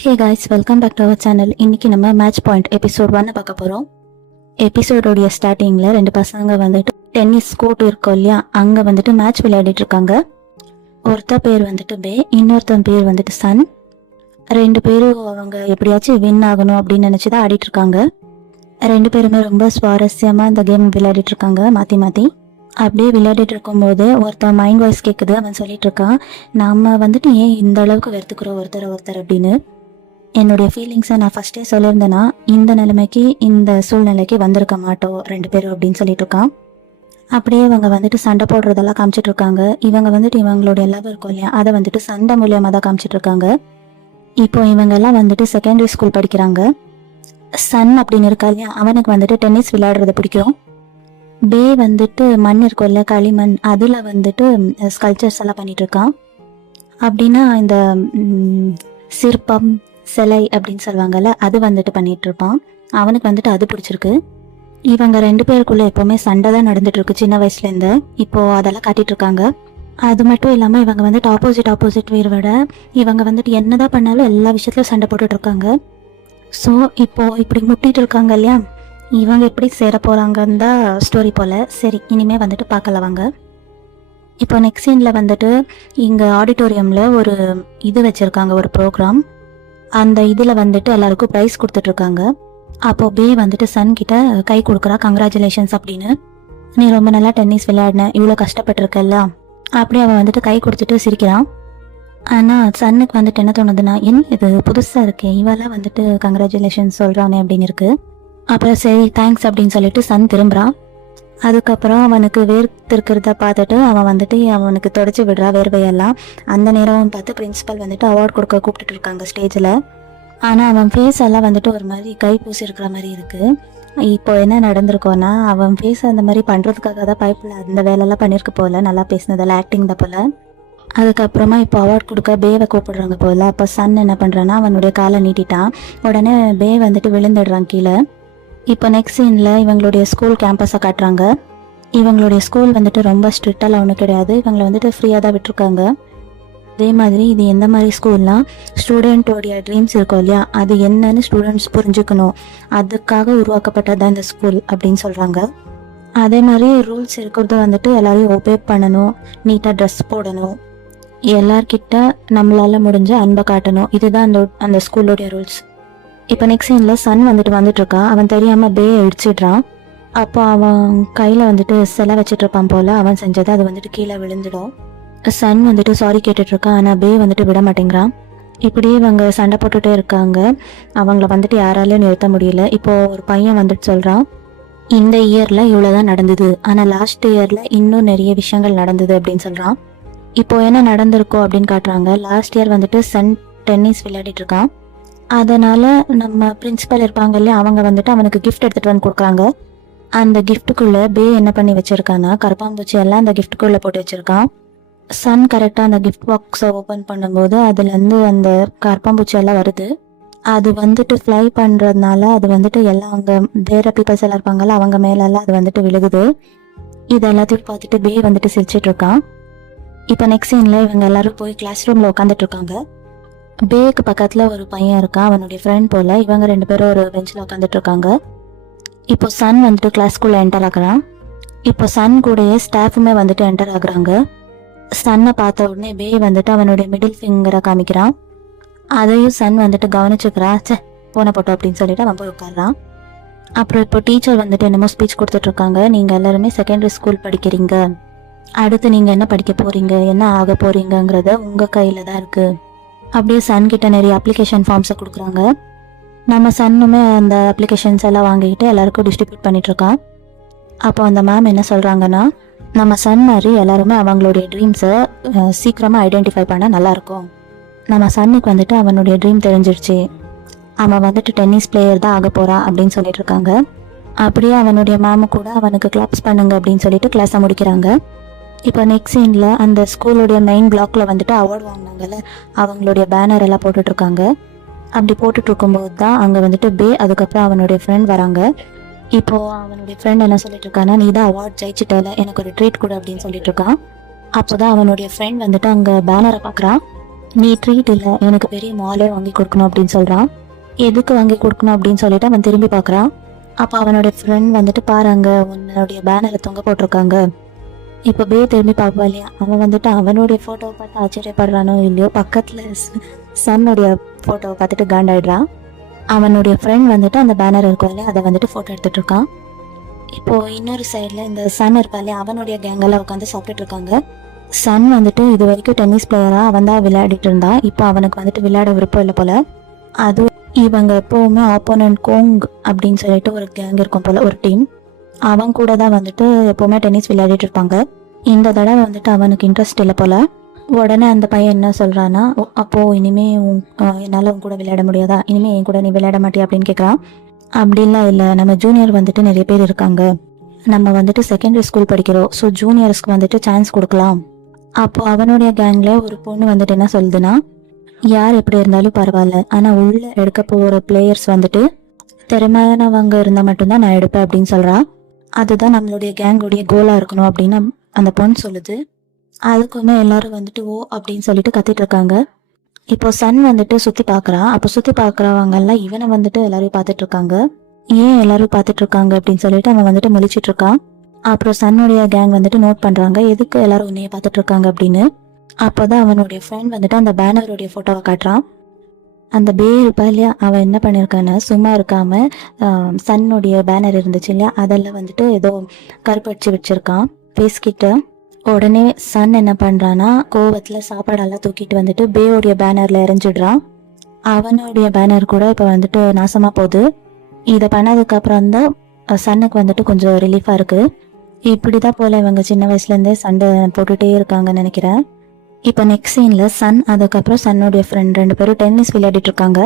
Hey guys, welcome back to our channel. இன்னைக்கு நம்ம match point episode 1 பார்க்க போகிறோம். எபிசோடோடைய ஸ்டார்டிங்கில் ரெண்டு பசங்க வந்துட்டு டென்னிஸ் கோர்ட் இருக்கும் இல்லையா, அங்கே வந்துட்டு மேட்ச் விளையாடிட்டு இருக்காங்க. ஒருத்தர் பேர் வந்துட்டு பே, இன்னொருத்தன் பேர் வந்துட்டு சன். ரெண்டு பேரும் அவங்க எப்படியாச்சும் வின் ஆகணும் அப்படின்னு நினச்சி தான் ஆடிட்டு இருக்காங்க. ரெண்டு பேருமே ரொம்ப சுவாரஸ்யமாக இந்த கேம் விளையாடிட்டு இருக்காங்க மாற்றி மாற்றி. அப்படியே விளையாடிட்டு இருக்கும்போது ஒருத்தன் மைண்ட் வாய்ஸ் கேட்குது. அவன் சொல்லிட்டு இருக்கான், நம்ம வந்துட்டு ஏன் இந்த அளவுக்கு வெறுத்துக்கிறோம் ஒருத்தர் அப்படின்னு. என்னுடைய ஃபீலிங்ஸை நான் ஃபஸ்ட்டே சொல்லியிருந்தேன்னா இந்த நிலைமைக்கு இந்த சூழ்நிலைக்கு வந்திருக்க மாட்டோம் ரெண்டு பேரும் அப்படின்னு சொல்லிட்டு இருக்கான். அப்படியே இவங்க வந்துட்டு சண்டை போடுறதெல்லாம் காமிச்சிட்டு இருக்காங்க. இவங்க வந்துட்டு இவங்களுடைய லவ் இருக்கும் இல்லையா, அதை வந்துட்டு சண்டை மூலியமாக தான் காமிச்சிட்டு இருக்காங்க. இப்போ இவங்கெல்லாம் வந்துட்டு செகண்டரி ஸ்கூல் படிக்கிறாங்க. சன் அப்படின்னு இருக்கா இல்லையா, அவனுக்கு வந்துட்டு டென்னிஸ் விளையாடுறது பிடிக்கும். பே வந்துட்டு மண் இருக்கும் இல்லையா, களிமண், அதில் வந்துட்டு ஸ்கல்ச்சர்ஸ் எல்லாம் பண்ணிட்டு இருக்கான். அப்படின்னா இந்த சிற்பம் சிலை அப்படின்னு சொல்லுவாங்கல்ல, அது வந்துட்டு பண்ணிட்டு இருப்பான். அவனுக்கு வந்துட்டு அது பிடிச்சிருக்கு. இவங்க ரெண்டு பேருக்குள்ள எப்பவுமே சண்டை தான் நடந்துட்டு இருக்கு சின்ன வயசுலேருந்து. இப்போ அதெல்லாம் காட்டிட்டு இருக்காங்க. அது மட்டும் இல்லாமல் இவங்க வந்துட்டு ஆப்போசிட் வீரோட இவங்க வந்துட்டு என்னதான் பண்ணாலும் எல்லா விஷயத்துலையும் சண்டை போட்டுட்டு இருக்காங்க. ஸோ இப்போ இப்படி முட்டிட்டு இருக்காங்க இல்லையா, இவங்க எப்படி சேர போறாங்கன்னு தான் ஸ்டோரி போல. சரி, இனிமே வந்துட்டு பார்க்கலாம் வாங்க. இப்போ நெக்ஸ்ட் சீனில் வந்துட்டு இங்கே ஆடிட்டோரியமில் ஒரு இது வச்சுருக்காங்க, ஒரு ப்ரோக்ராம். அந்த இதில் வந்துட்டு எல்லாருக்கும் ப்ரைஸ் கொடுத்துட்ருக்காங்க. அப்போது பே வந்துட்டு சன் கிட்ட கை கொடுக்குறா, கங்க்ராச்சுலேஷன்ஸ் அப்படின்னு. நீ ரொம்ப நல்லா டென்னிஸ் விளையாடின, இவ்வளோ கஷ்டப்பட்டிருக்கல்ல அப்படி அவன் வந்துட்டு கை கொடுத்துட்டு சிரிக்கிறான். ஆனால் சன்னுக்கு வந்துட்டு என்ன தோணுதுன்னா, என்ன இது புதுசாக இருக்கே, இவெல்லாம் வந்துட்டு கங்க்ராச்சுலேஷன்ஸ் சொல்கிறானே அப்படின்னு இருக்கு. அப்புறம் சரி தேங்க்ஸ் அப்படின்னு சொல்லிட்டு சன் திரும்புகிறான். அதுக்கப்புறம் அவனுக்கு வேர்த்திருக்கிறத பார்த்துட்டு அவன் வந்துட்டு அவனுக்கு தொடச்சி விடுறா வேர்வையெல்லாம். அந்த நேரம் பார்த்து பிரின்சிபல் வந்துட்டு அவார்ட் கொடுக்க கூப்பிட்டுட்டு இருக்காங்க ஸ்டேஜில். ஆனால் அவன் ஃபேஸ் எல்லாம் வந்துட்டு ஒரு மாதிரி கை பூசி இருக்கிற மாதிரி இருக்குது. இப்போ என்ன நடந்திருக்கோன்னா, அவன் ஃபேஸ் அந்த மாதிரி பண்ணுறதுக்காக தான் பைப்பில் அந்த வேலையெல்லாம் பண்ணியிருக்க போல, நல்லா பேசினதில் ஆக்டிங் தான் போல். அதுக்கப்புறமா இப்போ அவார்ட் கொடுக்க பேவை கூப்பிடுறாங்க போல். அப்போ சன் என்ன பண்ணுறான்னா அவனுடைய காலை நீட்டிட்டான். உடனே பே வந்துட்டு விழுந்துடுறான் கீழே. இப்போ நெக்ஸ்ட் சீனில் இவங்களுடைய ஸ்கூல் கேம்பஸை காட்டுறாங்க. இவங்களுடைய ஸ்கூல் வந்துட்டு ரொம்ப ஸ்ட்ரிக்டாக ஒன்றும் கிடையாது, இவங்களை வந்துட்டு ஃப்ரீயாக தான் விட்டுருக்காங்க. அதே மாதிரி இது எந்த மாதிரி ஸ்கூல்னால், ஸ்டூடெண்ட்டோடைய ட்ரீம்ஸ் இருக்கும் இல்லையா, அது என்னன்னு ஸ்டூடெண்ட்ஸ் புரிஞ்சுக்கணும், அதுக்காக உருவாக்கப்பட்டது தான் இந்த ஸ்கூல் அப்படின்னு சொல்கிறாங்க. அதே மாதிரி ரூல்ஸ் இருக்கிறது வந்துட்டு எல்லாரையும் ஒபே பண்ணணும், நீட்டாக ட்ரெஸ் போடணும், எல்லார்கிட்ட நம்மளால் முடிஞ்ச அன்பை காட்டணும், இதுதான் அந்த ஸ்கூலோடைய ரூல்ஸ். இப்போ நெக்ஸ்ட் சீனில் சன் வந்துட்டு இருக்கான். அவன் தெரியாமல் பே இடிச்சிடுறான். அப்போ அவன் கையில் வந்துட்டு சிலை வச்சுட்டு இருப்பான் போல், அவன் செஞ்சது அது வந்துட்டு கீழே விழுந்துடும். சன் வந்துட்டு சாரி கேட்டுட்ருக்கான். ஆனால் பே வந்துட்டு விட மாட்டேங்கிறான். இப்படியே இவங்க சண்டை போட்டுகிட்டே இருக்காங்க. அவங்கள வந்துட்டு யாராலையும் நிறுத்த முடியல. இப்போது ஒரு பையன் வந்துட்டு சொல்கிறான், இந்த இயரில் இவ்வளோ தான் நடந்தது, ஆனால் லாஸ்ட் இயரில் இன்னும் நிறைய விஷயங்கள் நடந்தது அப்படின்னு சொல்கிறான். இப்போ என்ன நடந்திருக்கோ அப்படின்னு காட்டுறாங்க. லாஸ்ட் இயர் வந்துட்டு சன் டென்னிஸ் விளையாடிட்டு இருக்கான். அதனால் நம்ம பிரின்சிபல் இருப்பாங்க இல்லையா, அவங்க வந்துட்டு அவனுக்கு கிஃப்ட் எடுத்துகிட்டு வந்து கொடுக்குறாங்க. அந்த கிஃப்ட்டுக்குள்ளே பே என்ன பண்ணி வச்சுருக்கான்னா, கரப்பாம்பூச்சி எல்லாம் அந்த கிஃப்ட்டுக்குள்ளே போட்டு வச்சுருக்கான். சன் கரெக்டாக அந்த கிஃப்ட் பாக்ஸை ஓப்பன் பண்ணும்போது அதுலேருந்து அந்த கரப்பாம்பூச்சி எல்லாம் வருது. அது வந்துட்டு ஃப்ளை பண்ணுறதுனால அது வந்துட்டு எல்லாம் அங்கே வேறு பீப்பிள்ஸ் எல்லாம் இருப்பாங்கல்ல, அவங்க மேலெல்லாம் அது வந்துட்டு விழுகுது. இது எல்லாத்தையும் பார்த்துட்டு பே வந்துட்டு சிரிச்சிட்டு இருக்கான். இப்போ நெக்ஸ்ட் சீனில் இவங்க எல்லாரும் போய் கிளாஸ் ரூமில் உட்காந்துட்டு இருக்காங்க. பேக்கு பக்கத்தில் ஒரு பையன் இருக்கான், அவனுடைய ஃப்ரெண்ட் போல். இவங்க ரெண்டு பேரும் ஒரு பெஞ்சில் உட்காந்துட்டு இருக்காங்க. இப்போ சன் வந்துட்டு கிளாஸ்க்குள்ளே என்டர் ஆகுறான். இப்போ சன் கூடயே ஸ்டாஃபுமே வந்துட்டு என்டர் ஆகுறாங்க. சன்னை பார்த்த உடனே பே வந்துட்டு அவனுடைய மிடில் ஃபிங்கரை காமிக்கிறான். அதையும் சன் வந்துட்டு கவனிச்சுக்கிறான். போன போட்டோம் அப்படின்னு சொல்லிட்டு அவன் போய் உட்காடுறான். அப்புறம் இப்போ டீச்சர் வந்துட்டு என்னமோ ஸ்பீச் கொடுத்துட்ருக்காங்க. நீங்கள் எல்லாருமே செகண்டரி ஸ்கூல் படிக்கிறீங்க, அடுத்து நீங்கள் என்ன படிக்க போகிறீங்க, என்ன ஆக போகிறீங்கங்கிறத உங்கள் கையில் தான் இருக்குது. அப்படியே சன் கிட்ட நிறைய அப்ளிகேஷன் ஃபார்ம்ஸை கொடுக்குறாங்க. நம்ம சன்னுமே அந்த அப்ளிகேஷன்ஸ் எல்லாம் வாங்கிக்கிட்டு எல்லாருக்கும் டிஸ்ட்ரிபியூட் பண்ணிகிட்ருக்கான். அப்போ அந்த மேம் என்ன சொல்கிறாங்கன்னா, நம்ம சன் மாதிரி எல்லாருமே அவங்களுடைய ட்ரீம்ஸை சீக்கிரமாக ஐடென்டிஃபை பண்ண நல்லாயிருக்கும். நம்ம சன்னுக்கு வந்துட்டு அவனுடைய ட்ரீம் தெரிஞ்சிருச்சு, அவன் வந்துட்டு டென்னிஸ் பிளேயர் தான் ஆக போகிறான் அப்படின்னு சொல்லிட்டு இருக்காங்க. அப்படியே அவனுடைய மேமு கூட அவனுக்கு கிளாப்ஸ் பண்ணுங்க அப்படின்னு சொல்லிட்டு கிளாஸை முடிக்கிறாங்க. இப்போ நெக்ஸ்ட் சீனில் அந்த ஸ்கூலுடைய மெயின் பிளாக்ல வந்துட்டு அவார்டு வாங்கினாங்கல்ல, அவங்களுடைய பேனர் எல்லாம் போட்டுட்ருக்காங்க. அப்படி போட்டுட்டு இருக்கும்போது தான் அங்கே வந்துட்டு பே, அதுக்கப்புறம் அவனுடைய ஃப்ரெண்ட் வராங்க. இப்போது அவனுடைய ஃப்ரெண்ட் என்ன சொல்லிட்டு இருக்கான்னா, நீ தான் அவார்ட் ஜெயிச்சிட்டால, எனக்கு ஒரு ட்ரீட் கொடு அப்படின்னு சொல்லிட்டு இருக்கான். அப்போ தான் அவனுடைய ஃப்ரெண்ட் வந்துட்டு அங்கே பேனரை பார்க்குறான். நீ ட்ரீட் இல்லை எனக்கு பெரிய மாலே வாங்கி கொடுக்கணும் அப்படின்னு சொல்கிறான். எதுக்கு வாங்கி கொடுக்கணும் அப்படின்னு சொல்லிட்டு அவன் திரும்பி பார்க்குறான். அப்போ அவனுடைய ஃப்ரெண்ட் வந்துட்டு பாருங்க உன்னுடைய பேனரை தொங்க போட்டிருக்காங்க. இப்போ பே திரும்பி பார்ப்பா இல்லையா, அவன் வந்துட்டு அவனுடைய ஃபோட்டோவை பார்த்து ஆச்சரியப்படுறானோ இல்லையோ பக்கத்தில் சன்னுடைய ஃபோட்டோவை பார்த்துட்டு காண்டாயிடுறான். அவனுடைய ஃப்ரெண்ட் வந்துட்டு அந்த பேனர் இருக்கும் இல்லையா அதை வந்துட்டு ஃபோட்டோ எடுத்துகிட்டு இருக்கான். இப்போது இன்னொரு சைடில் இந்த சன் இருப்பா இல்லையா அவனுடைய கேங்கெல்லாம் உட்காந்து சாப்பிட்டுட்டு இருக்காங்க. சன் வந்துட்டு இது வரைக்கும் டென்னிஸ் பிளேயராக அவன் தான் விளையாடிட்டு இருந்தான். இப்போ அவனுக்கு வந்துட்டு விளையாட விருப்பம் இல்லை போல். அது இவங்க எப்போவுமே ஆப்போனன்ட் கோங் அப்படின்னு சொல்லிட்டு ஒரு கேங் இருக்கும் போல், ஒரு டீம். அவன் கூட தான் வந்துட்டு எப்போவுமே டென்னிஸ் விளையாடிட்டு இருப்பாங்க. இந்த தடவை வந்துட்டு அவனுக்கு இன்ட்ரெஸ்ட் இல்லை போல். உடனே அந்த பையன் என்ன சொல்கிறான்னா, அப்போது இனிமே என்னால் உன் கூட விளையாட முடியாதா, இனிமேல் என் கூட நீ விளையாட மாட்டியா அப்படின்னு கேட்குறான். அப்படின்லாம் இல்லை, நம்ம ஜூனியர் வந்துட்டு நிறைய பேர் இருக்காங்க, நம்ம வந்துட்டு செகண்டரி ஸ்கூல் படிக்கிறோம், ஸோ ஜூனியர்ஸ்க்கு வந்துட்டு சான்ஸ் கொடுக்கலாம். அப்போது அவனுடைய கேங்கில் ஒரு பொண்ணு வந்துட்டு என்ன சொல்லுதுன்னா, யார் எப்படி இருந்தாலும் பரவாயில்ல, ஆனால் உள்ளே எடுக்க போகிற பிளேயர்ஸ் வந்துட்டு திறமையானவங்க இருந்தால் மட்டும்தான் நான் எடுப்பேன் அப்படின்னு சொல்கிறா. அதுதான் நம்மளுடைய கேங்குடைய கோலாக இருக்கணும் அப்படின்னு அந்த பொண்ணு சொல்லுது. அதுக்குமே எல்லாரும் வந்துட்டு ஓ அப்படின்னு சொல்லிட்டு கத்திட்டு இருக்காங்க. இப்போ சன் வந்துட்டு சுற்றி பார்க்குறான். அப்போ சுற்றி பார்க்குறவங்கெல்லாம் இவனை வந்துட்டு எல்லாரையும் பார்த்துட்டு இருக்காங்க. ஏன் எல்லாரும் பார்த்துட்டு இருக்காங்க அப்படின்னு சொல்லிட்டு அவன் வந்துட்டு முழிச்சிட்டு இருக்கான். அப்புறம் சன்னுடைய கேங் வந்துட்டு நோட் பண்ணுறாங்க எதுக்கு எல்லாரும் உன்னைய பார்த்துட்டு இருக்காங்க அப்படின்னு. அப்போதான் அவனுடைய ஃப்ரெண்ட் வந்துட்டு அந்த பேனருடைய ஃபோட்டோவை காட்டுறான். அந்த பே இருப்பா இல்லையா அவன் என்ன பண்ணியிருக்கான்னா சும்மா இருக்காம சன்னுடைய பேனர் இருந்துச்சு இல்லையா அதெல்லாம் வந்துட்டு ஏதோ கருப்படிச்சு வச்சிருக்கான் பேஸ்கிட்ட. உடனே சன் என்ன பண்ணுறான்னா கோவத்தில் சாப்பாடெல்லாம் தூக்கிட்டு வந்துட்டு பேயோடைய பேனரில் எறிஞ்சிடுறான். அவனுடைய பேனர் கூட இப்போ வந்துட்டு நாசமாக போகுது. இதை பண்ணதுக்கப்புறம் தான் சன்னுக்கு வந்துட்டு கொஞ்சம் ரிலீஃபாக இருக்குது. இப்படி தான் போல் இவங்க சின்ன வயசுலேருந்தே சண்டை போட்டுகிட்டே இருக்காங்கன்னு நினைக்கிறேன். இப்போ நெக்ஸ்ட் சீனில் சன் அதுக்கப்புறம் சன்னுடைய ஃப்ரெண்ட் 2 பேரும் டென்னிஸ் விளையாடிட்டு இருக்காங்க.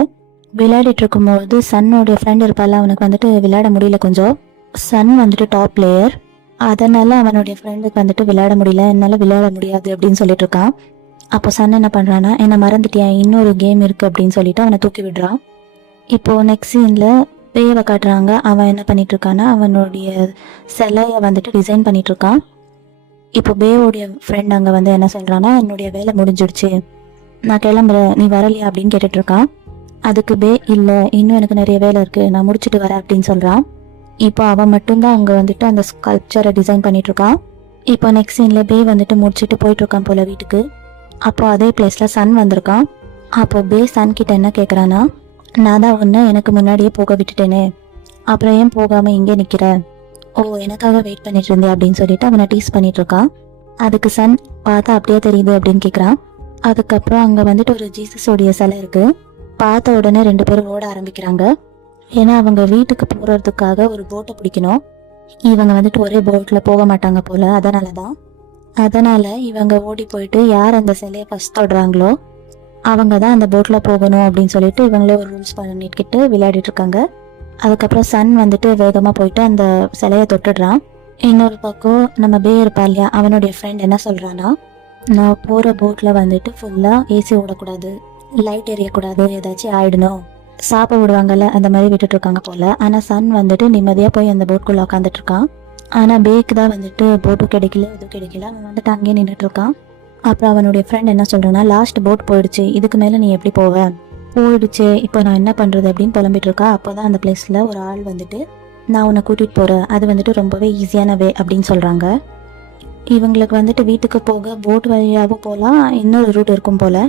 விளையாடிட்டு இருக்கும்போது சன்னுடைய ஃப்ரெண்ட் இருப்பால அவனுக்கு வந்துட்டு விளையாட முடியல கொஞ்சம். சன் வந்துட்டு டாப் பிளேயர், அதனால அவனுடைய ஃப்ரெண்டுக்கு வந்துட்டு விளையாட முடியல, என்னால் விளையாட முடியாது அப்படின்னு சொல்லிட்டு இருக்கான். அப்போ சன் என்ன பண்ணுறான்னா என்னை மறந்துட்டியா இன்னொரு கேம் இருக்குது அப்படின்னு சொல்லிட்டு அவனை தூக்கி விடுறான். இப்போது நெக்ஸ்ட் சீனில் பேவை காட்டுறாங்க. அவன் என்ன பண்ணிட்டு இருக்கான்னா அவனுடைய சிலையை வந்துட்டு டிசைன் பண்ணிட்டு இருக்கான். இப்போ பேவோடைய ஃப்ரெண்ட் அங்கே வந்து என்ன சொல்கிறான்னா என்னுடைய வேலை முடிஞ்சிடுச்சு, நான் கிளம்புறேன், நீ வரலையா அப்படின்னு கேட்டுட்ருக்கான். அதுக்கு பே இல்லை இன்னும் எனக்கு நிறைய வேலை இருக்குது, நான் முடிச்சுட்டு வரேன் அப்படின்னு சொல்கிறான். இப்போ அவன் மட்டும்தான் அங்கே வந்துட்டு அந்த ஸ்கல்ப்சரை டிசைன் பண்ணிகிட்ருக்கான். இப்போ நெக்ஸ்ட் சீனில் பே வந்துட்டு முடிச்சுட்டு போயிட்டுருக்கான் போல் வீட்டுக்கு. அப்போ அதே பிளேஸில் சன் வந்திருக்கான். அப்போ பே சன் கிட்ட என்ன கேட்குறான்னா, நான் தான் ஒன்று எனக்கு முன்னாடியே போக விட்டுட்டேனே, அப்புறம் ஏன் போகாமல் இங்கே நிற்கிறேன், ஓ எனக்காக வெயிட் பண்ணிட்டு இருந்தேன் அப்படின்னு சொல்லிட்டு அவனை டீஸ் பண்ணிட்டு இருக்கான். அதுக்கு சன் பார்த்தா அப்படியே தெரியுது அப்படின்னு கேட்குறான். அதுக்கப்புறம் அங்கே வந்துட்டு ஒரு ஜீசஸோடைய சிலை இருக்கு. பார்த்த உடனே 2 பேரும் ஓட ஆரம்பிக்கிறாங்க. ஏன்னா அவங்க வீட்டுக்கு போகிறதுக்காக ஒரு போட்டை பிடிக்கணும். இவங்க வந்துட்டு ஒரே போட்டில் போக மாட்டாங்க போல, அதனால இவங்க ஓடி போயிட்டு யார் அந்த சிலையை ஃபர்ஸ்ட் தொடுறாங்களோ அவங்க தான் அந்த போட்டில் போகணும் அப்படின்னு சொல்லிட்டு இவங்களே ஒரு ரூல்ஸ் பண்ணிக்கிட்டு விளையாடிட்டு இருக்காங்க. அதுக்கப்புறம் சன் வந்துட்டு வேகமாக போயிட்டு அந்த சிலையை தொட்டுடுறான். இன்னொரு பக்கம் நம்ம பே இருப்பா இல்லையா அவனுடைய ஃப்ரெண்ட் என்ன சொல்கிறான்னா, நான் போகிற போட்டில் வந்துட்டு ஃபுல்லாக ஏசி ஓடக்கூடாது, லைட் எரியக்கூடாது, ஏதாச்சும் ஆயிடணும், சாப்பிட விடுவாங்கல்ல அந்த மாதிரி விட்டுட்டு இருக்காங்க போல். ஆனால் சன் வந்துட்டு நிம்மதியாக போய் அந்த போட்டுக்குள்ளே உட்காந்துட்டு இருக்கான். ஆனால் பேக்கு தான் வந்துட்டு போட்டும் கிடைக்கல எதுவும் கிடைக்கல, அவன் வந்துட்டு அங்கேயே நின்றுட்டு இருக்கான். அப்புறம் அவனுடைய ஃப்ரெண்ட் என்ன சொல்கிறான்னா, லாஸ்ட் போட் போயிடுச்சு, இதுக்கு மேலே நீ எப்படி போவ, போயிடுச்சு இப்போ நான் என்ன பண்ணுறது அப்படின்னு புலம்பிட்டு இருக்கா. அப்போ தான் அந்த பிளேஸில் ஒரு ஆள் வந்துட்டு நான் உன்னை கூட்டிகிட்டு போகிறேன், அது வந்துட்டு ரொம்பவே ஈஸியான வே அப்படின்னு சொல்கிறாங்க. இவங்களுக்கு வந்துட்டு வீட்டுக்கு போக போட் வழியாகவும் போகலாம், இன்னொரு ரூட் இருக்கும் போல்.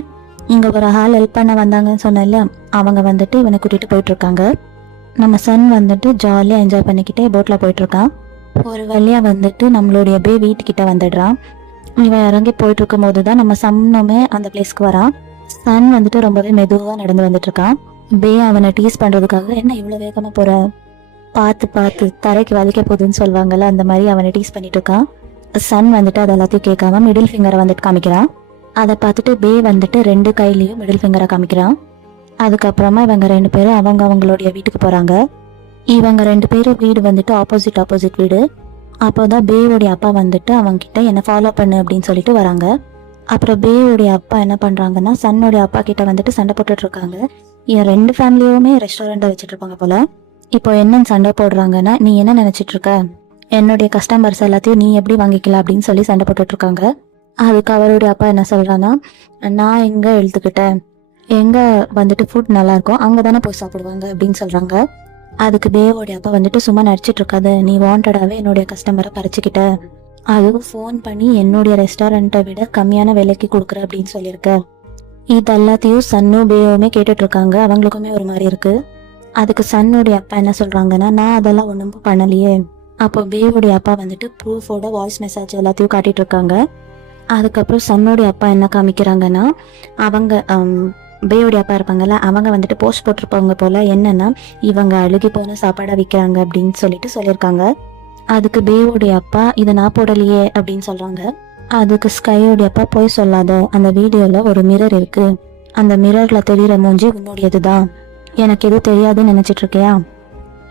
இங்கே ஒரு ஆள் ஹெல்ப் பண்ண வந்தாங்கன்னு சொன்னல, அவங்க வந்துட்டு இவனை கூட்டிகிட்டு போயிட்டுருக்காங்க. நம்ம சன் வந்துட்டு ஜாலியாக என்ஜாய் பண்ணிக்கிட்டே போட்டில் போயிட்டுருக்கான். ஒரு வழியாக வந்துட்டு நம்மளுடைய பே வீட்டுக்கிட்ட வந்துடுறான். இவன் இறங்கி போயிட்டு இருக்கும் போது தான் நம்ம சன்னுமே அந்த பிளேஸ்க்கு வரான். சன் வந்துட்டு ரொம்பவே மெதுவாக நடந்து வந்துட்டு இருக்கான். பே அவனை டீஸ் பண்ணுறதுக்காக என்ன இவ்வளோ வேகமாக போகிற, பார்த்து தரைக்கு வலிக்க போகுதுன்னு சொல்லுவாங்கல்ல அந்த மாதிரி அவனை டீஸ் பண்ணிட்டு இருக்கான். சன் வந்துட்டு அது எல்லாத்தையும் கேட்காம மிடில் ஃபிங்கரை வந்துட்டு காமிக்கிறான். அதை பார்த்துட்டு பே வந்துட்டு 2 கையிலையும் மிடில் ஃபிங்கரை காமிக்கிறான். அதுக்கப்புறமா இவங்க 2 பேரும் அவங்களுடைய வீட்டுக்கு போகிறாங்க. இவங்க 2 பேரும் வீடு வந்துட்டு ஆப்போசிட் வீடு. அப்போ தான் பேவோடைய அப்பா வந்துட்டு அவங்ககிட்ட என்னை ஃபாலோ பண்ணு அப்படின்னு சொல்லிட்டு வராங்க. அப்புறம் பேயோடைய அப்பா என்ன பண்ணுறாங்கன்னா சன்னுடைய அப்பா கிட்ட வந்துட்டு சண்டை போட்டுட்டு இருக்காங்க. என் 2 ஃபேமிலியுமே ரெஸ்டாரண்ட்டை வச்சுட்டு இருப்பாங்க போல. இப்போ என்னன்னு சண்டை போடுறாங்கன்னா, நீ என்ன நினச்சிட்டு இருக்க, என்னுடைய கஸ்டமர்ஸ் எல்லாத்தையும் நீ எப்படி வாங்கிக்கலாம் அப்படின்னு சொல்லி சண்டை போட்டுட்டு இருக்காங்க. அதுக்கு அவருடைய அப்பா என்ன சொல்றான்னா, நான் எங்க எழுத்துக்கிட்டேன், எங்க வந்துட்டு ஃபுட் நல்லா இருக்கும் அங்கே தானே போய் சாப்பிடுவாங்க அப்படின்னு சொல்றாங்க. அதுக்கு தேவோடைய அப்பா வந்துட்டு சும்மா நடிச்சிட்டு இருக்காது, நீ வாண்டடாவே என்னுடைய கஸ்டமரை பறிச்சுக்கிட்ட, அதுவும் ஃபோன் பண்ணி என்னுடைய ரெஸ்டாரண்ட்டை விட கம்மியான விலைக்கு கொடுக்குற அப்படின்னு சொல்லியிருக்க. இது எல்லாத்தையும் சன்னும் பேவுமே கேட்டுட்டு இருக்காங்க. அவங்களுக்குமே ஒரு மாதிரி இருக்கு. அதுக்கு சன்னுடைய அப்பா என்ன சொல்றாங்கன்னா, நான் அதெல்லாம் ஒன்றும் பண்ணலையே. அப்போ பேவுடைய அப்பா வந்துட்டு ப்ரூஃபோட வாய்ஸ் மெசேஜ் எல்லாத்தையும் காட்டிட்டு இருக்காங்க. அதுக்கப்புறம் சன்னுடைய அப்பா என்ன காமிக்கிறாங்கன்னா, அவங்க பேவுடைய அப்பா இருப்பாங்கல்ல, அவங்க வந்துட்டு போஸ்ட் போட்டிருப்பாங்க போல, என்னன்னா இவங்க அழுகி போன சாப்பாடை விற்கிறாங்க அப்படின்னு சொல்லியிருக்காங்க. அதுக்கு பேவுடைய அப்பா இதை நான் போடலையே அப்படின்னு சொல்றாங்க. அதுக்கு ஸ்கையோடைய அப்பா போய் சொல்லாத, அந்த வீடியோல ஒரு மிரர் இருக்கு, அந்த மிரர்ல தெரியுற மூஞ்சி உன்னுடையதுதான், எனக்கு எதுவும் தெரியாதுன்னு நினைச்சிட்டு இருக்கியா,